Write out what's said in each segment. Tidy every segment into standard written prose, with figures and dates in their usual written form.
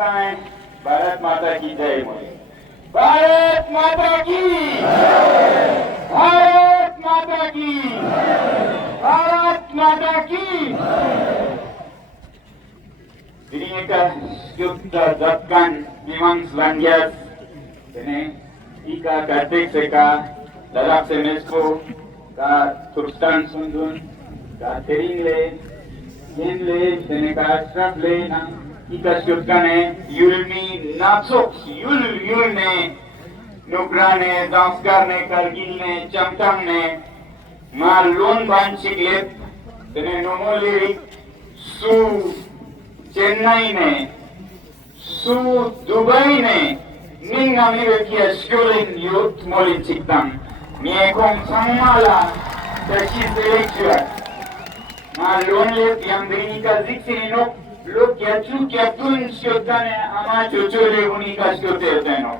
भारत माता की जय बोले। भारत माता की, भारत माता की, भारत माता की. Dirinya Yuda Zatkan Mimang Slangias Ini Ika Katik Seka Darak Semesko Ka Turkistan Sundun Ka Tering Le Yen Le Dene Ka Ashraf Le Nang Ika Syutkane Yulmi Natsok Yulne Nugrane Danskarne Kargilne Chamtangne Ma Lon Ban Shiglep Dene Nomoli Su Chennai ने सु Dubai ने निंगा मेरे किया schooling youth मोलिन चिक्तम मेकों संमाला तशी सेलेक्चर मालूम ले यंगरी का जिक्सिनी no लोग क्या तुन शोधा ने आमा चोचोले उन्हीं का शोधे होते नो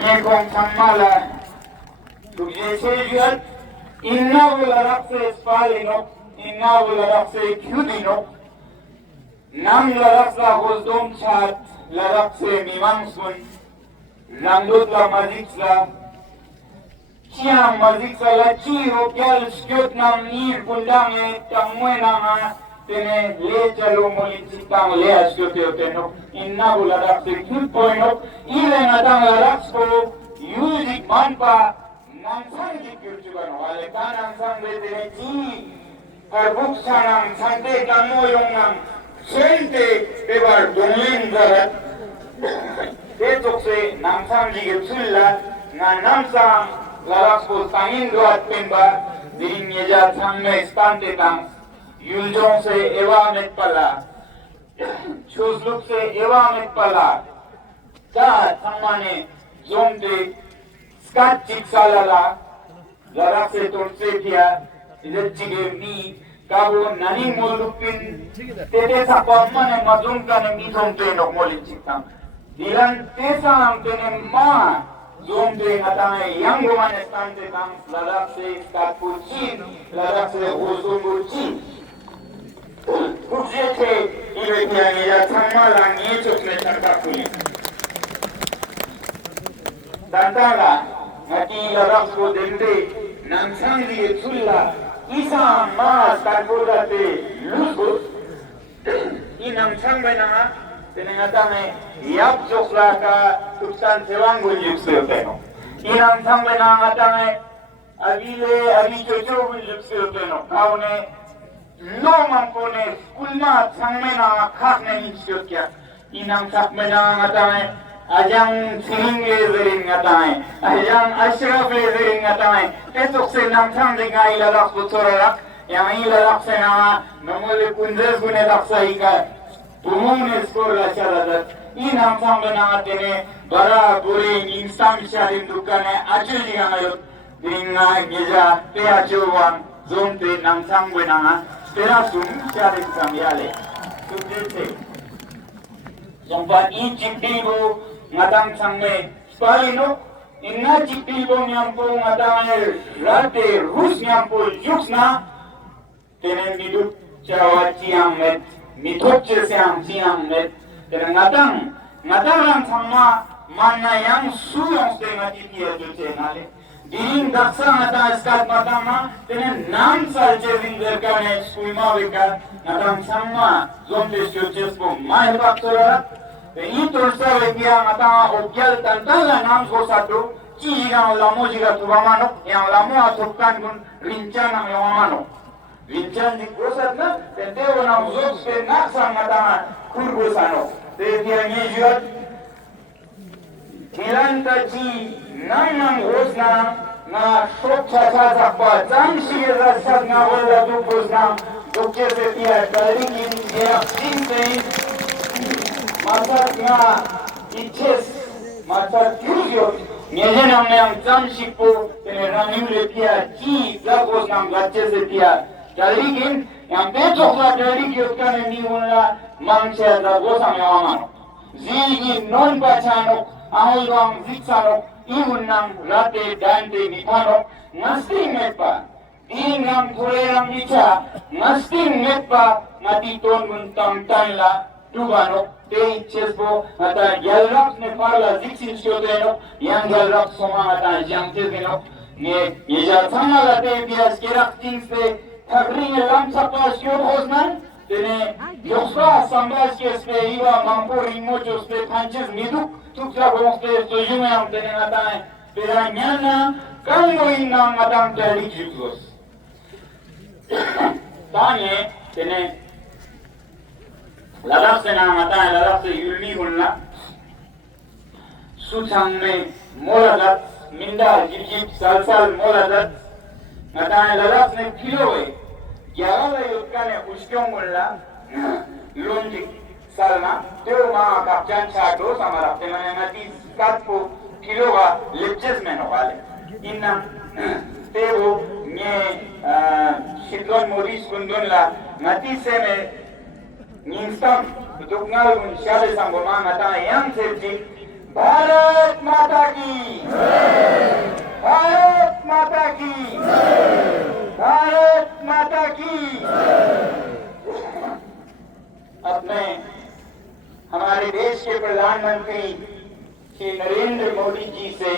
मेकों संमाला तो जैसे युद्ध इन्ना बोला रख से स्पालिनो इन्ना बोला रख से क्यूदिनो Nam laraksa hozdom chat larakse mimangsun langdut la maziksa Chia maziksa la chiho kyal skut nam nir pundange tangmuena ha tene le chalo molichitang le askute oteno inna bu larakse kyut poino ile natang laraksko yuzik manpa nangsang jikyurchugan wale kanang sang vedene chi karbuk sanang sante kamo yongnang Sente bebar dongeng zarat Betok se namsang jige tsulla Na namsang laraksko tangin doat pemba Diring nyeja tangme stante tang Yuljong se ewa met pala Chusluk se ewa met pala Ta tangmane zomte Skat chiksalala Larak se torse pia Idet jige ni Kabo nani molupin tete sa pamane mazunka ne mizomte no molinchikam dilan tesa amtene ma zomte natane yangumane stante kam ladak se kapuchin ladak se huzumuchi kujete ile tiani ya thamala niechok ne chakakuli dandala ngati ladak ko dende nansang liye chulla Isa mas kalkulate lusut inang sangbai nanga tenengatame yap jokla ka tuksan sewang bunjuk seoteno inang sangbai nanga tame abi chocho bunjuk seoteno kaune no mampone kulma sangbai nanga khakne insyot kya inang sangbai nanga tame Ajang siring lezerin ngatai, ajang ashraf lezerin ngatai. Esok se namsang dengan ilalak butorak, yang ilalak se nama nomole kunzes gune laksa ika, tumune skor la chaladat. I namsang benanga tene bara bore insam sharim dukane acu jiga ngayot. Dinga ngeja te acuwan zonte namsang benanga terasum sharim samyale. Subjete. Sompat I ciptibu ngatang sangme spalino inna ciptibo nyampo ngatang rate rus nyampo yuksna tenen midut cawa ciang met mitot ciang met tenen ngatang lang sama mana yang suyong setengah citia cuce nale diring daksa ngatang skat matama tenen nam sal ceving derkane skulma beka ngatang sama zomte cuce spo mai baktora Ini tersa lagi yang ada objek tentang nam satu, ciga lamu ciga tubamano, yang lamu asupkan pun rincan yang amano. Rincan di pusat na, tentang nam zuk senak sama tangan kurbusano. Dia juga kilan taji nam hosna na shop caca zakpa, jam sih rasa ngawal tu pusna, dokter setia kali ini dia cintai. Masaknya iches masak kyujo nyeje namne am jamshippo tene ranimle pia chi lagos nam gache se pia jaligin am bechokla dali kyotkane ni unla mangche lagos am yamano zigi non bachano ahilwang ziksano ihunnam rate dante nipano ngasting metpa ingam kureram nicha ngasting metpa ngati ton gun tam tanla Tubano te chesbo ata gelrap ne parla ziksin shoteno yang gelrap soma ata jamte geno ne yeja samala te bias kerak tingste thagring lam sapa shot hosman tene yosba sambas kespe iwa mampur imojo ste panches miduk tukja goste sojuma yang tene ata peranyana kango inna madam tali juklos tane tene Ladakh से नाम आता है लद्दाख से uni गुलना सुचांग में मोलादत मिंदा zip साल मोलादत आता है लद्दाख में किलो है 11 युक्का ने उष्क्यों गुलना लोंजी साल ना तो माँ काप्चान चाटो समाराप्ते मैंने मती काट को किलो का लिप्चेस में नवाले इन्ना ते वो ये शिद्रोन मोरिस कुंडोन ला मती से में Ninstam, tuknal gun shade samboma ngata yang serji Bharat Mata ki Bharat Mata ki Bharat Mata ki अपने हमारे देश के प्रधानमंत्री श्री नरेंद्र मोदी जी से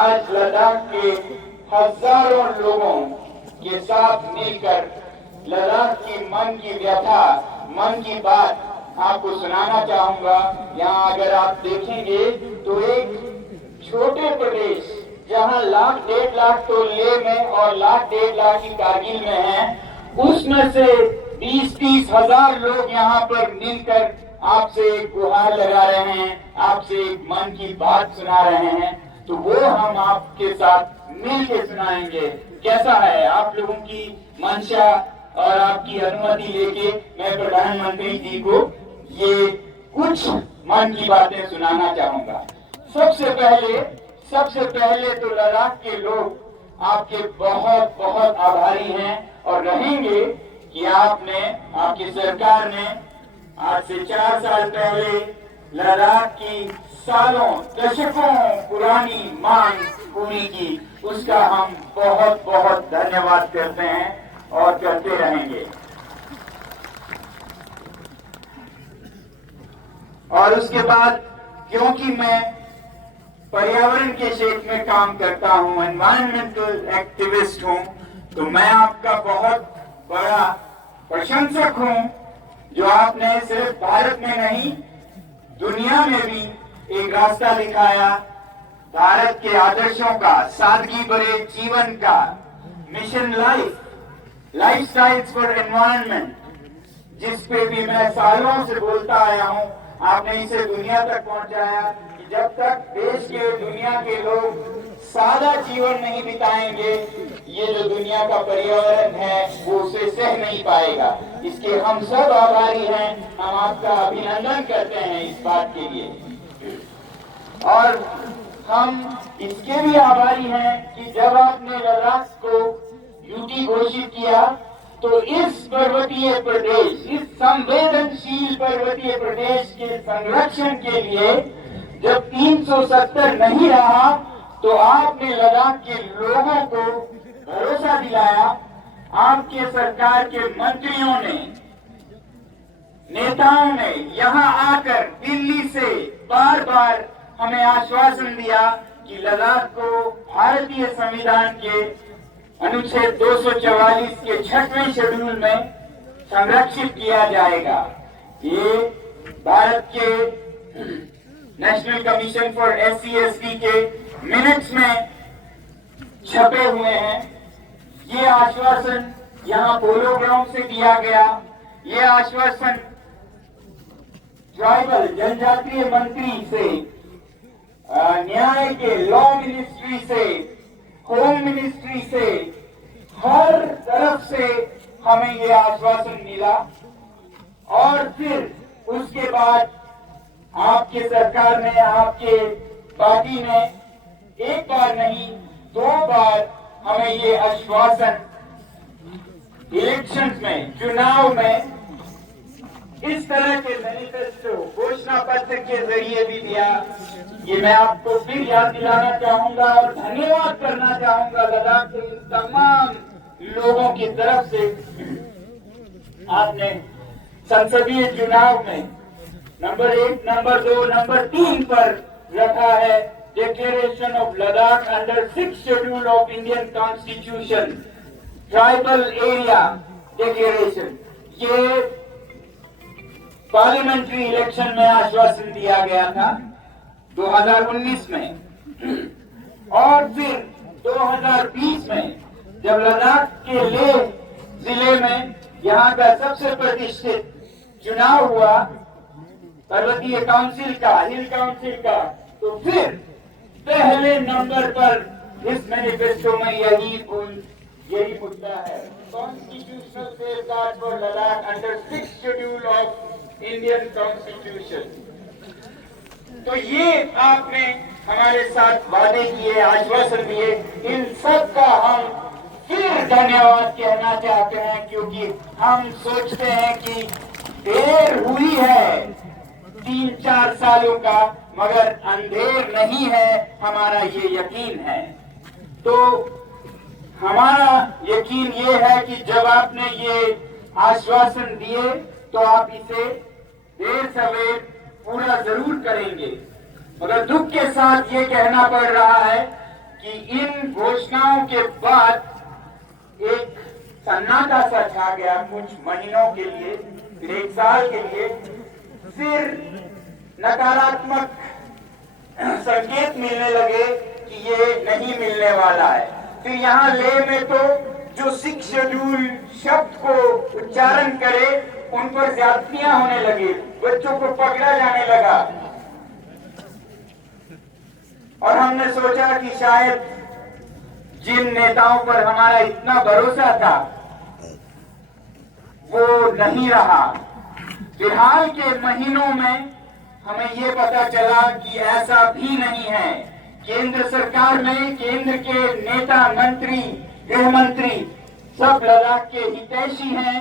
आज लद्दाख के हजारों लोगों के साथ मिलकर लद्दाख की मन की व्यथा, मन की बात आपको सुनाना चाहूंगा। यहाँ अगर आप देखेंगे तो एक छोटे प्रदेश जहाँ 1,00,000-1,50,000 तो लेह में और 1,00,000-1,50,000 की कारगिल में है, उसमें से 20-30 हजार लोग यहाँ पर मिलकर आपसे एक गुहार लगा रहे हैं, आपसे एक मन की बात सुना रहे हैं, तो वो हम आपके साथ मिल के सुनाएंगे। कैसा है आप लोगों की मंशा और आपकी अनुमति लेके मैं प्रधानमंत्री जी को ये कुछ मन की बातें सुनाना चाहूंगा। सबसे पहले तो लद्दाख के लोग आपके बहुत बहुत आभारी हैं और रहेंगे कि आपने, आपकी सरकार ने आज से 4 साल पहले लद्दाख की सालों दशकों पुरानी मांग पूरी की। उसका हम बहुत बहुत धन्यवाद करते हैं और करते रहेंगे। और उसके बाद क्योंकि मैं पर्यावरण के क्षेत्र में काम करता हूं, एनवायरमेंटल एक्टिविस्ट हूं, तो मैं आपका बहुत बड़ा प्रशंसक हूं जो आपने सिर्फ भारत में नहीं दुनिया में भी एक रास्ता दिखाया भारत के आदर्शों का, सादगी भरे जीवन का, मिशन लाइफस्टाइल्स फॉर एनवायरनमेंट, जिस पे भी मैं सालों से बोलता आया हूं। आपने इसे दुनिया तक पहुंचाया कि जब तक देश के दुनिया के लोग सादा जीवन नहीं बिताएंगे, ये जो दुनिया का पर्यावरण है वो उसे सह नहीं पाएगा। इसके हम सब आभारी हैं, हम आपका अभिनंदन करते हैं इस बात के लिए। और हम इसके भी आभारी हैं कि जब आपने लद्दाख को यूटी घोषित किया तो इस पर्वतीय प्रदेश, इस संवेदनशील पर्वतीय प्रदेश के संरक्षण के लिए जब 370 नहीं रहा तो आपने लद्दाख के लोगों को भरोसा दिलाया। आपके सरकार के मंत्रियों ने, नेताओं ने यहाँ आकर दिल्ली से बार बार हमें आश्वासन दिया कि लद्दाख को भारतीय संविधान के अनुच्छेद 244 के 6वें शेड्यूल में संरक्षित किया जाएगा। ये भारत के नेशनल कमीशन फॉर SC/ST के मिनट्स में छपे हुए हैं। ये आश्वासन यहाँ पोलो ग्राउंड से दिया गया। ये आश्वासन ट्राइबल जनजातीय मंत्री से, न्याय के लॉ मिनिस्ट्री से, होम मिनिस्ट्री से, हर तरफ से हमें ये आश्वासन मिला। और फिर उसके बाद आपके सरकार ने, आपके पार्टी ने एक बार नहीं 2 बार हमें ये आश्वासन इलेक्शंस में, चुनाव में इस तरह के मैनिफेस्टो, घोषणा पत्र के जरिए भी दिया। ये मैं आपको फिर याद दिलाना चाहूंगा और धन्यवाद करना चाहूंगा लद्दाख के इन तमाम लोगों की तरफ से। आपने संसदीय चुनाव में नंबर 1, नंबर 2, नंबर 3 पर रखा है declaration of Ladakh under 6 schedule of Indian constitution, tribal area declaration. ये पार्लियामेंट्री इलेक्शन में आश्वासन दिया गया था 2019 में, और फिर 2020 में जब लद्दाख के लेह जिले में यहाँ का सबसे प्रतिष्ठित चुनाव हुआ पर्वतीय काउंसिल का, हिल काउंसिल का, तो फिर पहले नंबर पर इस मैनिफेस्टो में यही मुद्दा है, constitutional safeguard for Ladakh under 6 schedule of Indian constitution. तो ये आपने हमारे साथ वादे किए, आश्वासन दिए, इन सब का हम फिर धन्यवाद कहना चाहते हैं, क्योंकि हम सोचते हैं कि देर हुई है 3-4 सालों का, मगर अंधेर नहीं है, हमारा ये यकीन है। तो हमारा यकीन ये है कि जब आपने ये आश्वासन दिए तो आप इसे देर सवेर पूरा जरूर करेंगे। मगर दुख के साथ ये कहना पड़ रहा है कि इन घोषणाओं के बाद एक सन्नाटा सा छा गया कुछ महीनों के लिए, फिर 1 साल के लिए, फिर नकारात्मक संकेत मिलने लगे कि ये नहीं मिलने वाला है। फिर यहाँ लेह में तो जो 6 शेड्यूल शब्द को उच्चारण करे उन पर ज्यादतियां होने लगी, बच्चों को पकड़ा जाने लगा, और हमने सोचा कि शायद जिन नेताओं पर हमारा इतना भरोसा था वो नहीं रहा। फिलहाल के महीनों में हमें ये पता चला कि ऐसा भी नहीं है। केंद्र सरकार में केंद्र के नेता, मंत्री, गृह मंत्री सब लद्दाख के हितैषी हैं,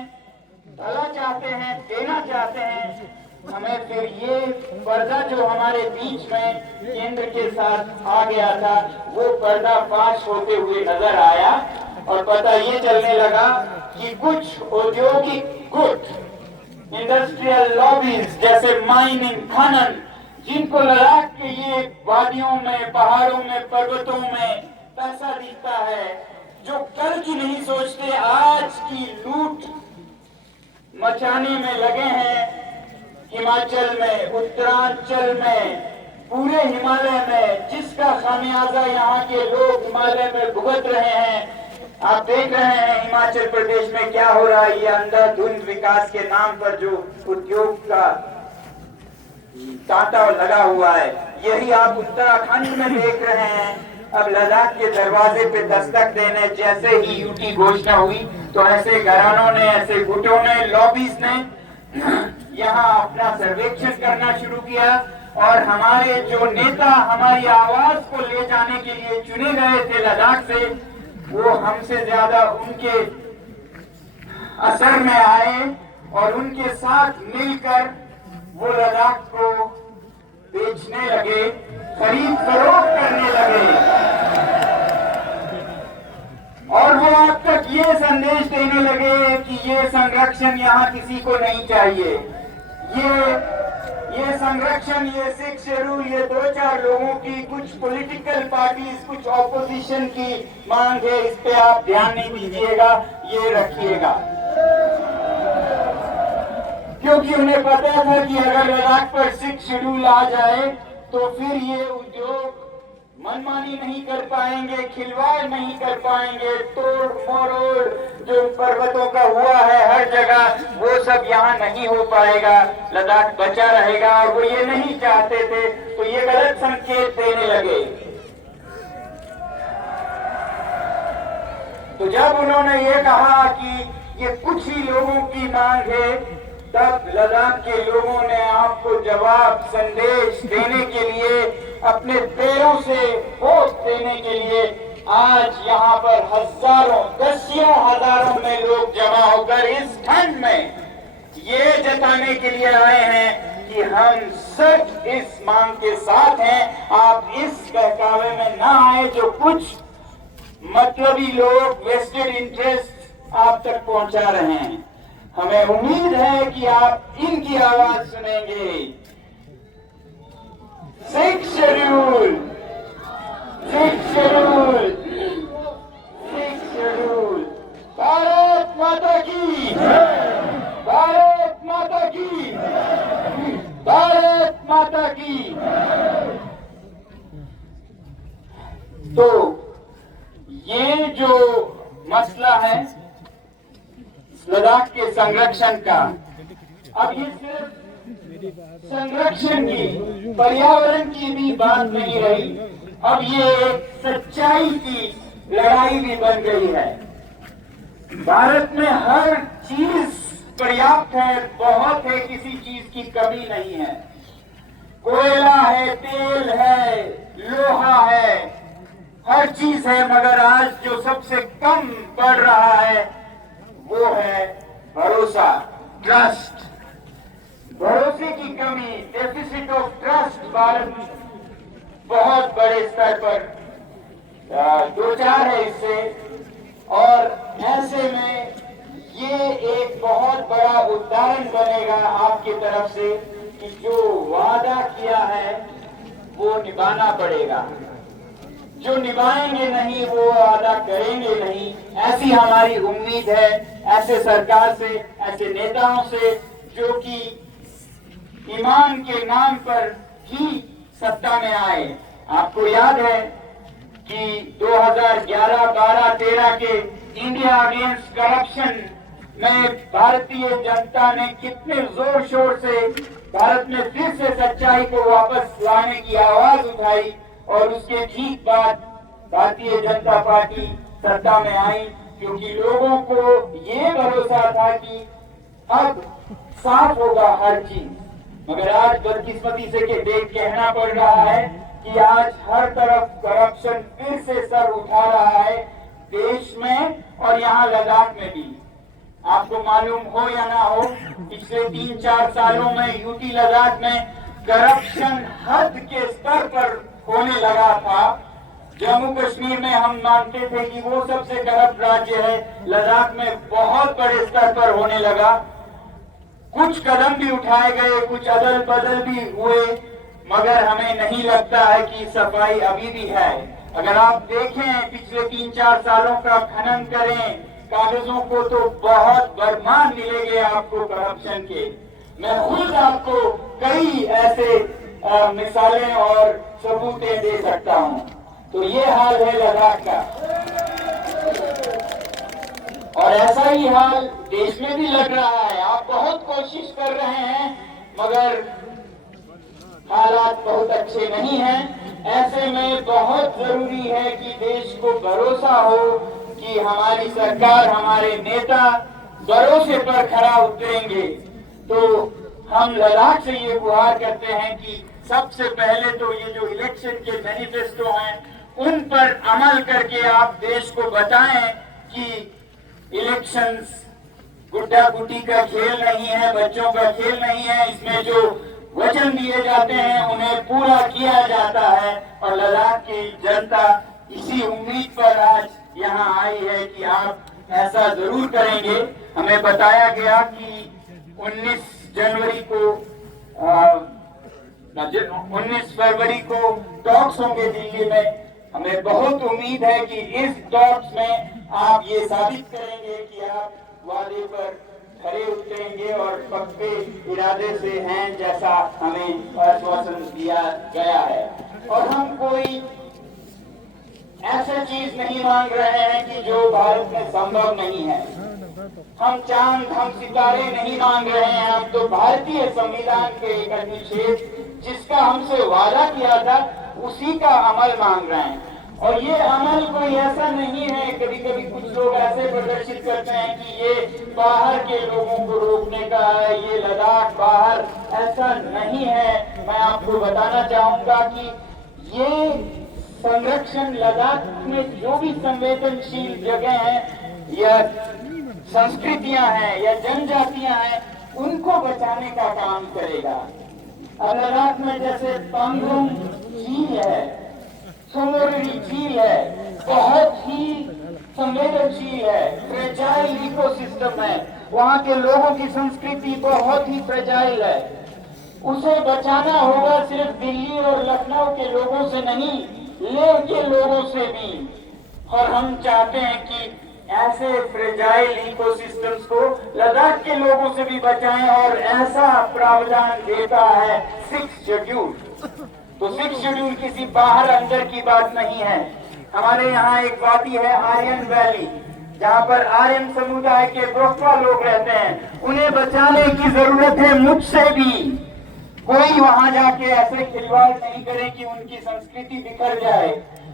भला चाहते हैं, देना चाहते हैं। हमें फिर ये पर्दा जो हमारे बीच में केंद्र के साथ आ गया था वो पर्दा फाश होते हुए नजर आया, और पता ये चलने लगा कि कुछ औद्योगिक गुट, इंडस्ट्रियल लॉबीज जैसे माइनिंग, खनन, जिनको लद्दाख के ये वादियों में, पहाड़ों में, पर्वतों में पैसा दिखता है, जो कल की नहीं सोचते, आज की लूट मचाने में लगे हैं। हिमाचल में, उत्तरांचल में, पूरे हिमालय में, जिसका खामियाजा यहाँ के लोग हिमालय में भुगत रहे हैं। आप देख रहे हैं हिमाचल प्रदेश में क्या हो रहा है, ये अंधाधुंध विकास के नाम पर जो उद्योग का तांता लगा हुआ है, यही आप उत्तराखंड में देख रहे हैं। अब लद्दाख के दरवाजे पे दस्तक देने जैसे ही यूटी घोषणा हुई तो ऐसे घरानों ने, ऐसे गुटों ने, लॉबीज ने यहाँ अपना सर्वेक्षण करना शुरू किया, और हमारे जो नेता हमारी आवाज को ले जाने के लिए चुने गए थे लद्दाख से, वो हमसे ज्यादा उनके असर में आए, और उनके साथ मिलकर वो लद्दाख को बेचने लगे, खरीद फरोख्त करने लगे, और वो अब तक ये संदेश देने लगे कि ये संरक्षण यहाँ किसी को नहीं चाहिए। ये संरक्षण, ये 6 शेड्यूल, ये 2-4 लोगों की, कुछ पॉलिटिकल पार्टीज, कुछ ऑपोजिशन की मांग है, इस पे आप ध्यान नहीं दीजिएगा, ये रखिएगा। क्योंकि उन्हें पता था कि अगर लद्दाख पर 6 शेड्यूल आ जाए तो फिर ये उद्योग मनमानी नहीं कर पाएंगे, खिलवाड़ नहीं कर पाएंगे, तोड़ मरोड़ जो पर्वतों का हुआ है हर जगह, वो सब यहाँ नहीं हो पाएगा, लद्दाख बचा रहेगा, और वो ये नहीं चाहते थे, तो ये गलत संकेत देने लगे। तो जब उन्होंने ये कहा कि ये कुछ ही लोगों की मांग है, तब लद्दाख के लोगों ने आपको जवाब, संदेश देने के लिए, अपने पैरों से वोट देने के लिए आज यहाँ पर हजारों, दसियों हजारों में लोग जमा होकर इस ठंड में ये जताने के लिए आए हैं कि हम सब इस मांग के साथ हैं। आप इस बहकावे में ना आए जो कुछ मतलबी लोग, वेस्टेड इंटरेस्ट आप तक पहुंचा रहे हैं। हमें उम्मीद है कि आप इनकी आवाज सुनेंगे। माता की। तो ये जो मसला है लद्दाख के संरक्षण का, अब ये सिर्फ संरक्षण की, पर्यावरण की भी बात नहीं रही, अब ये सच्चाई की लड़ाई भी बन गई है। भारत में हर चीज पर्याप्त है, बहुत है, किसी चीज की कमी नहीं है। कोयला है, तेल है, लोहा है, हर चीज है, मगर आज जो सबसे कम बढ़ रहा है वो है भरोसा, ट्रस्ट। भरोसे की कमी, डेफिसिट ऑफ ट्रस्ट भारत बहुत बड़े स्तर पर दो चार है इससे। और ऐसे में ये एक बहुत बड़ा उदाहरण बनेगा आपकी तरफ से कि जो वादा किया है वो निभाना पड़ेगा। जो निभाएंगे नहीं वो वादा करेंगे नहीं, ऐसी हमारी उम्मीद है ऐसे सरकार से, ऐसे नेताओं से जो कि ईमान के नाम पर ही सत्ता में आए। आपको याद है कि 2011, 12, 13 के इंडिया अगेंस्ट करप्शन में भारतीय जनता ने कितने जोर शोर से भारत में फिर से सच्चाई को वापस लाने की आवाज उठाई, और उसके ठीक बाद भारतीय जनता पार्टी सत्ता में आई, क्योंकि लोगों को ये भरोसा था कि अब साफ होगा हर चीज। मगर आज बदकिस्मती से के देख कहना पड़ रहा है कि आज हर तरफ करप्शन फिर से सर उठा रहा है देश में और यहाँ लद्दाख में भी। आपको मालूम हो या ना हो, पिछले 3-4 सालों में यूटी लद्दाख में करप्शन हद के स्तर पर होने लगा था। जम्मू कश्मीर में हम मानते थे कि वो सबसे करप्ट राज्य है, लद्दाख में बहुत बड़े स्तर पर होने लगा। कुछ कदम भी उठाए गए, कुछ अदल बदल भी हुए, मगर हमें नहीं लगता है कि सफाई अभी भी है। अगर आप देखें पिछले 3-4 सालों का खनन करें कागजों को तो बहुत बरमान मिलेंगे आपको करप्शन के। मैं खुद आपको कई ऐसे मिसालें और सबूतें दे सकता हूं। तो ये हाल है लद्दाख का, और ऐसा ही हाल देश में भी लग रहा है। आप बहुत कोशिश कर रहे हैं मगर हालात बहुत अच्छे नहीं हैं। ऐसे में बहुत जरूरी है कि देश को भरोसा हो कि हमारी सरकार, हमारे नेता भरोसे पर खरा उतरेंगे। तो हम लद्दाख से ये गुहार करते हैं कि सबसे पहले तो ये जो इलेक्शन के मैनिफेस्टो हैं उन पर अमल करके आप देश को बताएं कि इलेक्शंस गुड्डा गुड्डी का खेल नहीं है, बच्चों का खेल नहीं है। इसमें जो वचन दिए जाते हैं उन्हें पूरा किया जाता है, और लद्दाख की जनता इसी उम्मीद पर आज यहाँ आई है कि आप ऐसा जरूर करेंगे। हमें बताया गया कि 19 फरवरी को टॉक्स होंगे दिल्ली में। हमें बहुत उम्मीद है कि इस टॉक्स में आप ये साबित करेंगे कि आप वादे पर खरे उतरेंगे और पक्के इरादे से हैं, जैसा हमें आश्वासन दिया गया है। और हम कोई ऐसा चीज नहीं मांग रहे हैं कि जो भारत में संभव नहीं है। हम चांद, हम सितारे नहीं मांग रहे हैं। हम तो भारतीय संविधान के एक अनुच्छेद जिसका हमसे वादा किया था उसी का अमल मांग रहे हैं। और ये अमल कोई ऐसा नहीं है, कभी कभी कुछ लोग ऐसे प्रदर्शित करते हैं कि ये बाहर के लोगों को रोकने का है, ये लद्दाख बाहर, ऐसा नहीं है। मैं आपको बताना चाहूंगा कि ये संरक्षण लद्दाख में जो भी संवेदनशील जगह है या संस्कृतियां हैं या जनजातियां हैं उनको बचाने का काम करेगा। अब लद्दाख में जैसे पांगोंग झील है, सोमोरी झील है, बहुत ही संवेदनशील है, फ्रेजाइल इकोसिस्टम है। वहाँ के लोगों की संस्कृति बहुत ही फ्रेजाइल है। उसे बचाना होगा सिर्फ दिल्ली और लखनऊ के लोगों से नहीं, लेह के लोगों से भी। और हम चाहते हैं कि ऐसे फ्रेजाइल इकोसिस्टम्स को लद्दाख के लोगों से भी बचाएं, और ऐसा प्रावधान देता है 6 शेड्यूल। तो 6 शेड्यूल किसी बाहर अंदर की बात नहीं है। हमारे यहाँ एक वादी है आर्यन वैली, जहाँ पर आर्यन समुदाय के ब्रोकवा लोग रहते हैं। उन्हें बचाने की जरूरत है मुझसे भी। कोई वहां जाके ऐसे खिलवाड़ नहीं करे कि उनकी संस्कृति बिखर जाए।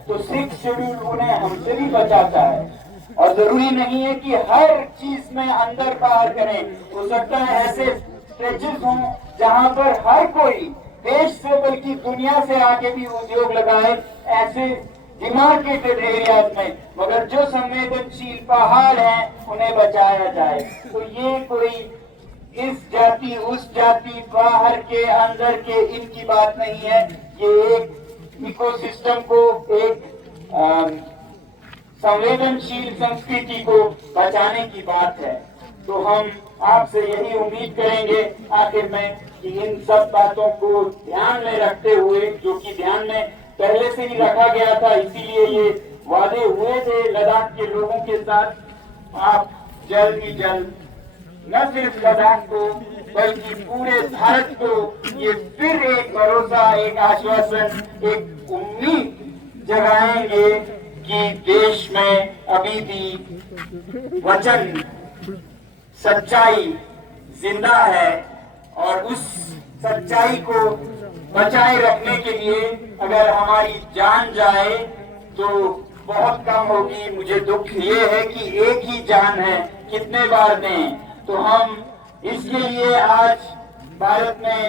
तो 6 शेड्यूल उन्हें हमसे भी बचाता है। और जरूरी नहीं है कि हर चीज में अंदर बाहर करें। हो सकता है ऐसे स्ट्रेचेस हों जहां पर हर कोई देश से बल्कि दुनिया से आके भी उद्योग लगाए, ऐसे डिमार्केटेड एरियाज में। मगर जो संवेदनशील पहाड़ हैं उन्हें बचाया जाए। तो ये कोई इस जाति उस जाति, बाहर के अंदर के, इनकी बात नहीं है। ये एक इकोसिस्टम को, एक संवेदनशील संस्कृति को बचाने की बात है। तो हम आपसे यही उम्मीद करेंगे आखिर में कि इन सब बातों को ध्यान में रखते हुए, जो कि ध्यान में पहले से ही रखा गया था, इसीलिए ये वादे हुए थे लद्दाख के लोगों के साथ, आप जल्द ही जल्द न सिर्फ लद्दाख को बल्कि पूरे भारत को ये फिर एक भरोसा, एक आश्वासन, एक उम्मीद जगाएंगे कि देश में अभी भी वचन, सच्चाई जिंदा है। और उस सच्चाई को बचाए रखने के लिए अगर हमारी जान जाए तो बहुत कम होगी। मुझे दुख ये है कि एक ही जान है, कितने बार दें। तो हम इसके लिए आज भारत में,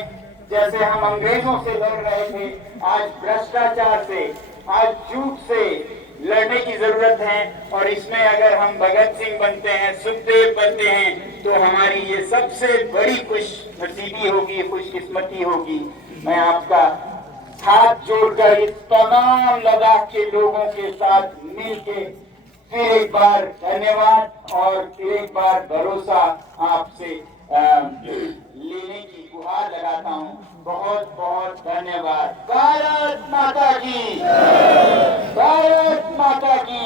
जैसे हम अंग्रेजों से लड़ रहे थे, आज भ्रष्टाचार से, आज झूठ से लड़ने की जरूरत है। और इसमें अगर हम भगत सिंह बनते हैं, सुखदेव बनते हैं, तो हमारी ये सबसे बड़ी खुशनसीबी होगी, खुशकिस्मती होगी। मैं आपका हाथ जोड़कर इस तमाम लद्दाख के लोगों के साथ मिलके फिर एक बार धन्यवाद और फिर एक बार भरोसा आपसे लेने की गुहार लगाता हूँ। बहुत बहुत धन्यवाद। भारत माता की, भारत माता की।